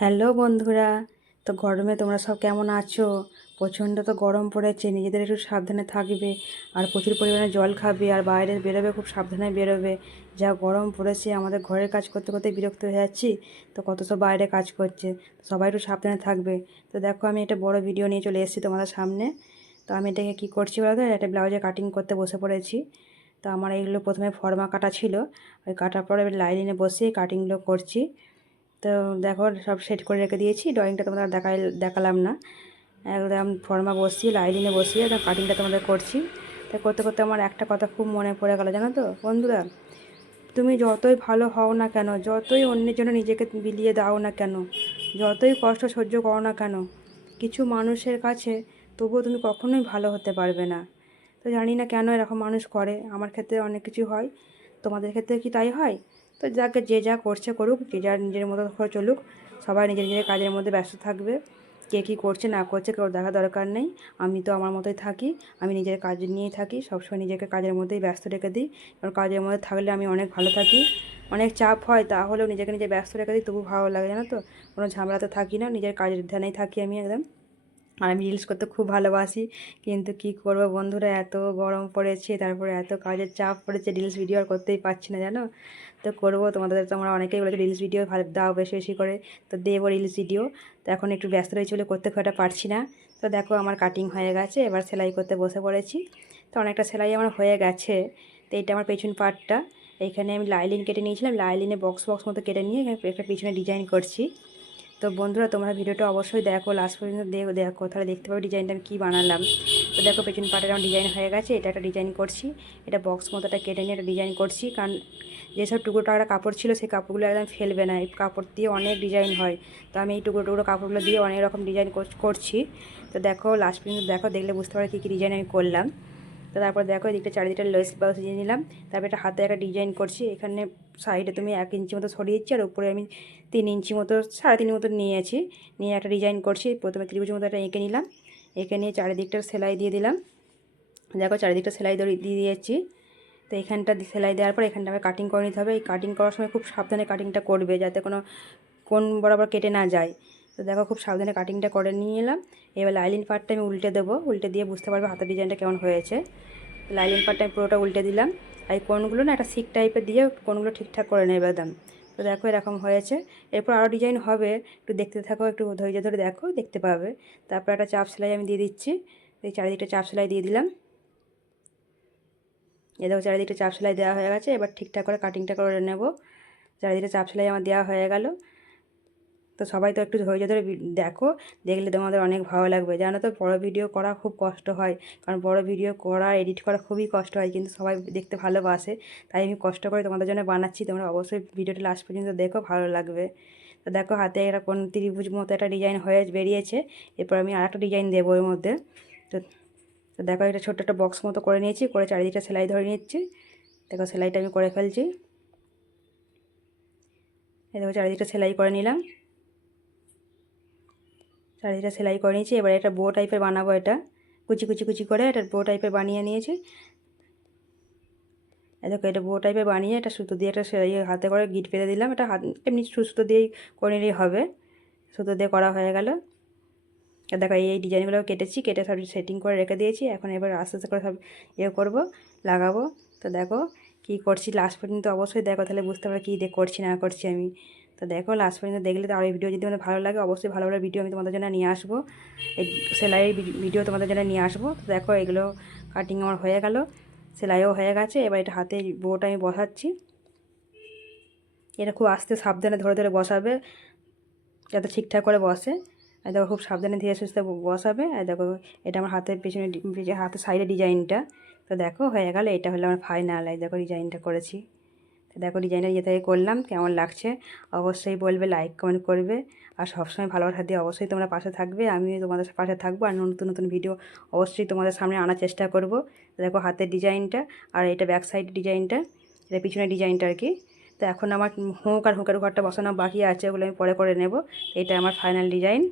Hello বন্ধুরা, তো গরমে তোমরা সব কেমন আছো? প্রচণ্ড তো গরম পড়েছে, নিজেদের একটু সাবধানে থাকবে আর প্রচুর পরিমাণে জল খাবে আর বাইরে বেরোবে খুব সাবধানে বেরোবে। যা গরম পড়েছে, আমাদের ঘরের কাজ করতে করতে বিরক্ত হয়ে যাচ্ছি, তো কত সব বাইরে কাজ করছে, সবাই একটু সাবধানে থাকবে। তো দেখো, আমি একটা বড় ভিডিও নিয়ে চলে এসেছি তোমাদের সামনে। তো আমি এটাকে কী করছি বলো তো, একটা ব্লাউজে কাটিং করতে বসে পড়েছি। তো আমার এইগুলো প্রথমে ফর্মা কাটা ছিল, ওই কাটার পরে লাইনিংয়ে বসিয়ে কাটিংগুলো করছি। তো দেখো, সব সেট করে রেখে দিয়েছি, ড্রয়িংটা তোমাদের দেখালাম না। একদম ফর্মা বসিয়ে লাইনিংয়ে বসিয়ে একদম কাটিংটা তোমাদের করছি। তা করতে করতে আমার একটা কথা খুব মনে পড়ে গেল, জানো তো বন্ধুরা, তুমি যতই ভালো হও না কেন, যতই অন্যের জন্য নিজেকে বিলিয়ে দাও না কেন, যতই কষ্ট সহ্য করো না কেন, কিছু মানুষের কাছে তবুও তুমি কখনোই ভালো হতে পারবে না। তো জানি না কেন এরকম মানুষ করে, আমার ক্ষেত্রে অনেক কিছু হয়, তোমাদের ক্ষেত্রে কি তাই হয়? তো যাকে যে যা করছে করুক, যে যার নিজের মতো করে চলুক, সবাই নিজের নিজের কাজের মধ্যে ব্যস্ত থাকবে। কে কী করছে না করছে কেউ দেখা দরকার নেই। আমি তো আমার মতোই থাকি, আমি নিজের কাজ নিয়েই থাকি, সবসময় নিজেকে কাজের মধ্যেই ব্যস্ত রেখে দিই। কারণ কাজের মধ্যে থাকলে আমি অনেক ভালো থাকি। অনেক চাপ হয়, তাহলেও নিজেকে নিজে ব্যস্ত রেখে দিই, তবু ভালো লাগে, জানো তো। কোনো ঝামেলাতে থাকি না, নিজের কাজের ধ্যানেই থাকি আমি একদম। আর আমি রিলস করতে খুব ভালোবাসি, কিন্তু কি করব বন্ধুরা, এত গরম পড়েছে, তারপরে এত কাজের চাপ পড়েছে, রিলস ভিডিও আর করতেই পারছি না, জানো। তো করবো, তোমাদের তোমরা অনেকেই বলেছো রিলস ভিডিও ভালো দাও বেশি বেশি করে, তো দেবো রিলস ভিডিও। তো এখন একটু ব্যস্ত রয়েছে বলে করতে খুব একটা পারছি না। তো দেখো, আমার কাটিং হয়ে গেছে, এবার সেলাই করতে বসে পড়েছি। তো অনেকটা সেলাই আমার হয়ে গেছে। তো এইটা আমার পেছন পার্টটা, এইখানে আমি লাইলিন কেটে নিয়েছিলাম, লাইলিনে বক্স বক্স মতো কেটে নিয়ে একটা পিছনে ডিজাইন করছি। তো বন্ধুরা, তোমরা ভিডিওটা অবশ্যই দেখো, লাস্ট পর্যন্ত দেখো, তাহলে দেখতে পাবো ডিজাইনটা আমি কী বানালাম। তো দেখো, পেছন পাটের আমার ডিজাইন হয়ে গেছে, এটা একটা ডিজাইন করছি, এটা বক্স মতোটা কেটে নিয়ে একটা ডিজাইন করছি। কারণ যেসব টুকরো টাকরা কাপড় ছিল, সেই কাপড়গুলো একদম ফেলবে না, এই কাপড় দিয়ে অনেক ডিজাইন হয়। তো আমি এই টুকরো টুকরো কাপড়গুলো দিয়ে অনেক রকম ডিজাইন করছি। তো দেখো, লাস্ট পর্যন্ত দেখো, দেখলে বুঝতে পারো কী কী ডিজাইন আমি করলাম। তো তারপর দেখো, এদিকটা চারিদিকটা লেস ব্লাউজ দিয়ে নিলাম। তারপর একটা হাতে একটা ডিজাইন করছি, এখানে সাইডে তুমি 1 ইঞ্চি মতো সরিয়েছি, আর উপরে আমি 3 ইঞ্চি মতো, 3.5 মতো নিয়েছি, নিয়ে একটা ডিজাইন করছি। প্রথমে ত্রিভুজের মতো একটা এঁকে নিলাম, এঁকে নিয়ে চারিদিকটা সেলাই দিয়ে দিলাম। দেখো, চারিদিকটা সেলাই দিয়ে দিয়েছি। তো এখানটা সেলাই দেওয়ার পর এখানটা আমার কাটিং করে নিতে হবে। এই কাটিং করার সময় খুব সাবধানে কাটিংটা করবে, যাতে কোনো কোন বরাবর কেটে না যায়। তো দেখো, খুব সাবধানে কাটিংটা করে নিয়ে এলাম। এবার লাইলিন পার্টটা আমি উল্টে দেবো, উল্টে দিয়ে বুঝতে পারবে হাতের ডিজাইনটা কেমন হয়েছে। লাইলিন পার্টটা আমি পুরোটা উল্টে দিলাম, আর এই কোণগুলো না একটা সিক টাইপের দিয়ে কোণগুলো ঠিকঠাক করে নেবে একদম। তো দেখো, এরকম হয়েছে। এরপর আরও ডিজাইন হবে, একটু দেখতে থাকো, একটু ধৈর্য ধরে দেখো, দেখতে পাবে। তারপর একটা চাপ সেলাই আমি দিয়ে দিচ্ছি, এই চারিদিকটা চাপ সেলাই দিয়ে দিলাম। এই দেখো, চারিদিকটা চাপ সেলাই দেওয়া হয়ে গেছে, এবার ঠিকঠাক করে কাটিংটা করে নেব। চারিদিকটা চাপ সেলাই আমার দেওয়া হয়ে গেল। তো সবাই তো একটু ধৈর্য ধরে দেখো, দেখলে তোমাদের অনেক ভালো লাগবে। জানো তো, বড় ভিডিও করা খুব কষ্ট হয়, কারণ বড় ভিডিও করা, এডিট করা খুবই কষ্ট হয়, কিন্তু সবাই দেখতে ভালোবাসে, তাই আমি কষ্ট করে তোমাদের জন্য বানাচ্ছি। তোমরা অবশ্যই ভিডিওটা লাস্ট পর্যন্ত দেখো, ভালো লাগবে। তো দেখো, হাতে একটা কোন ত্রিভুজ মতো একটা ডিজাইন হয়ে বেরিয়েছে। এরপর আমি আরেকটা ডিজাইন দেবো এর মধ্যে। তো তো দেখো, একটা ছোট্ট একটা বক্স মতো করে নিয়েছি, করে চারিদিকটা সেলাই ধরে নিচ্ছি। দেখো, সেলাইটা আমি করে ফেলছি। এই দেখো, চারিদিকটা সেলাই করে নিলাম, চারিদিকটা সেলাই করে নিয়েছি। এবার একটা বো টাইপের বানাবো, এটা কুচি কুচি কুচি করে একটা বো টাইপের বানিয়ে নিয়েছি। দেখো, এটা বো টাইপের বানিয়ে এটা সুতো দিয়ে একটা সেলাই হাতে করে গিট পেতে দিলাম। এটা হাত এমনি সুতো দিয়েই করে নিলেই হবে, সুতো দিয়ে করা হয়ে গেল। দেখো, এই ডিজাইনগুলো কেটেছি, কেটে সব সেটিং করে রেখে দিয়েছি। এখন এবার আস্তে আস্তে করে সব করবো, লাগাবো। তো দেখো, কী করছি লাস্ট পর্যন্ত অবশ্যই দেখো, তাহলে বুঝতে পারো কী করছি না করছি আমি। তো দেখো, লাস্ট পর্যন্ত দেখলে তো, আর এই ভিডিও যদি তোমাদের ভালো লাগে, অবশ্যই ভালো ভালো ভিডিও আমি তোমাদের জন্য নিয়ে আসবো, এই সেলাইয়ের ভিডিও তোমাদের জন্য নিয়ে আসবো। তো দেখো, এগুলো কাটিং আমার হয়ে গেল, সেলাইও হয়ে গেছে। এবার এটা হাতে বোটা আমি বসাচ্ছি, এটা খুব আস্তে সাবধানে ধরে ধরে বসাবে, যাতে ঠিকঠাক করে বসে। আর দেখো, খুব সাবধানে ধীরে সুস্থে বসাবে। আর দেখো, এটা আমার হাতের পেছনে হাতের সাইডে ডিজাইনটা। তো দেখো, হয়ে গেল, এটা হলো আমার ফাইনাল। এই দেখো, ডিজাইনটা করেছি। তো দেখো, ডিজাইনটা ইয়ে থেকে করলাম, কেমন লাগছে অবশ্যই বলবে, লাইক কমেন্ট করবে। আর সবসময় ভালোবাসা দিয়ে অবশ্যই তোমরা পাশে থাকবে, আমিও তোমাদের পাশে থাকবো। আর নতুন নতুন ভিডিও অবশ্যই তোমাদের সামনে আনার চেষ্টা করব। দেখো, হাতের ডিজাইনটা, আর এটা ব্যাক সাইড ডিজাইনটা, এটা পিছনের ডিজাইনটা আর কি। তো এখন আমার হুঁক আর হুঁকের ঘরটা বসানো বাকি আছে, ওগুলো আমি পরে করে নেব। এটা আমার ফাইনাল ডিজাইন।